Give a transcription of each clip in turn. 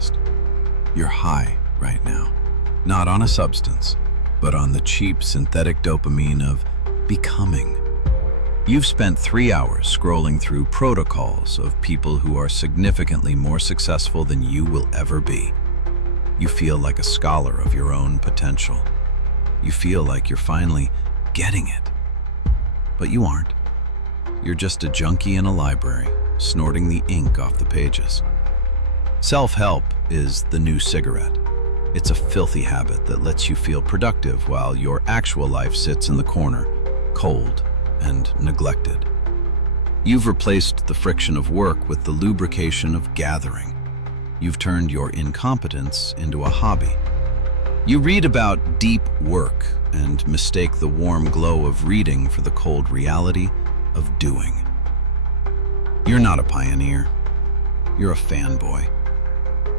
honest. You're high right now, not on a substance, but on the cheap synthetic dopamine of becoming. You've spent 3 hours scrolling through protocols of people who are significantly more successful than you will ever be. You feel like a scholar of your own potential. You feel like you're finally getting it. But you aren't. You're just a junkie in a library, snorting the ink off the pages. Self-help is the new cigarette. It's a filthy habit that lets you feel productive while your actual life sits in the corner, cold and neglected. You've replaced the friction of work with the lubrication of gathering. You've turned your incompetence into a hobby. You read about deep work and mistake the warm glow of reading for the cold reality of doing. You're not a pioneer. You're a fanboy.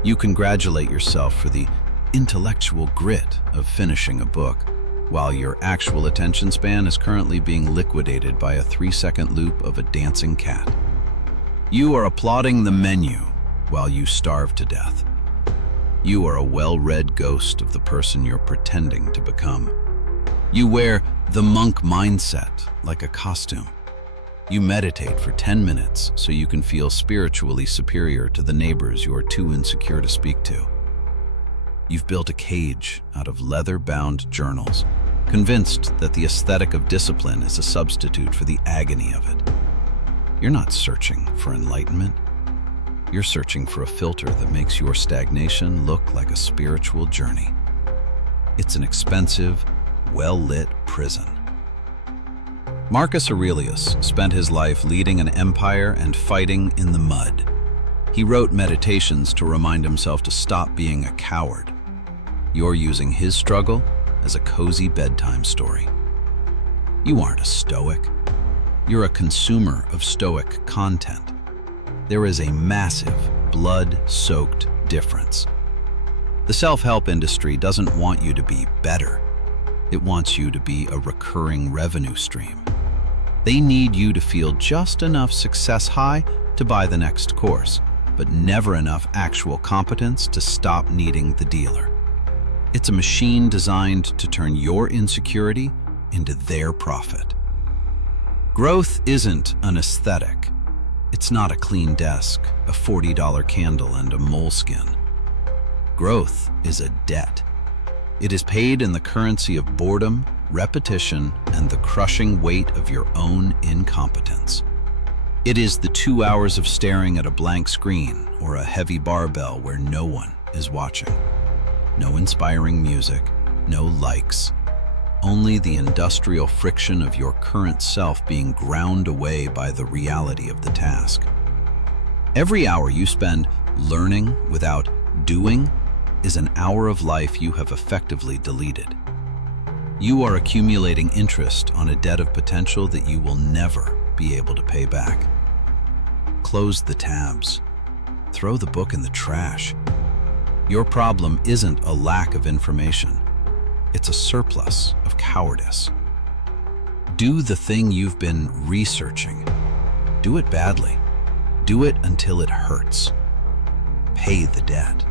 You congratulate yourself for the intellectual grit of finishing a book, while your actual attention span is currently being liquidated by a 3-second loop of a dancing cat. You are applauding the menu while you starve to death. You are a well-read ghost of the person you're pretending to become. You wear the monk mindset like a costume. You meditate for 10 minutes so you can feel spiritually superior to the neighbors you are too insecure to speak to. You've built a cage out of leather-bound journals, convinced that the aesthetic of discipline is a substitute for the agony of it. You're not searching for enlightenment. You're searching for a filter that makes your stagnation look like a spiritual journey. It's an expensive, well-lit prison. Marcus Aurelius spent his life leading an empire and fighting in the mud. He wrote meditations to remind himself to stop being a coward. You're using his struggle as a cozy bedtime story. You aren't a Stoic. You're a consumer of Stoic content. There is a massive, blood-soaked difference. The self-help industry doesn't want you to be better. It wants you to be a recurring revenue stream. They need you to feel just enough success high to buy the next course, but never enough actual competence to stop needing the dealer. It's a machine designed to turn your insecurity into their profit. Growth isn't an aesthetic. It's not a clean desk, a $40 candle, and a moleskin. Growth is a debt. It is paid in the currency of boredom, repetition, and the crushing weight of your own incompetence. It is the 2 hours of staring at a blank screen or a heavy barbell where no one is watching. No inspiring music, no likes. Only the industrial friction of your current self being ground away by the reality of the task. Every hour you spend learning without doing is an hour of life you have effectively deleted. You are accumulating interest on a debt of potential that you will never be able to pay back. Close the tabs. Throw the book in the trash. Your problem isn't a lack of information. It's a surplus of cowardice. Do the thing you've been researching. Do it badly. Do it until it hurts. Pay the debt.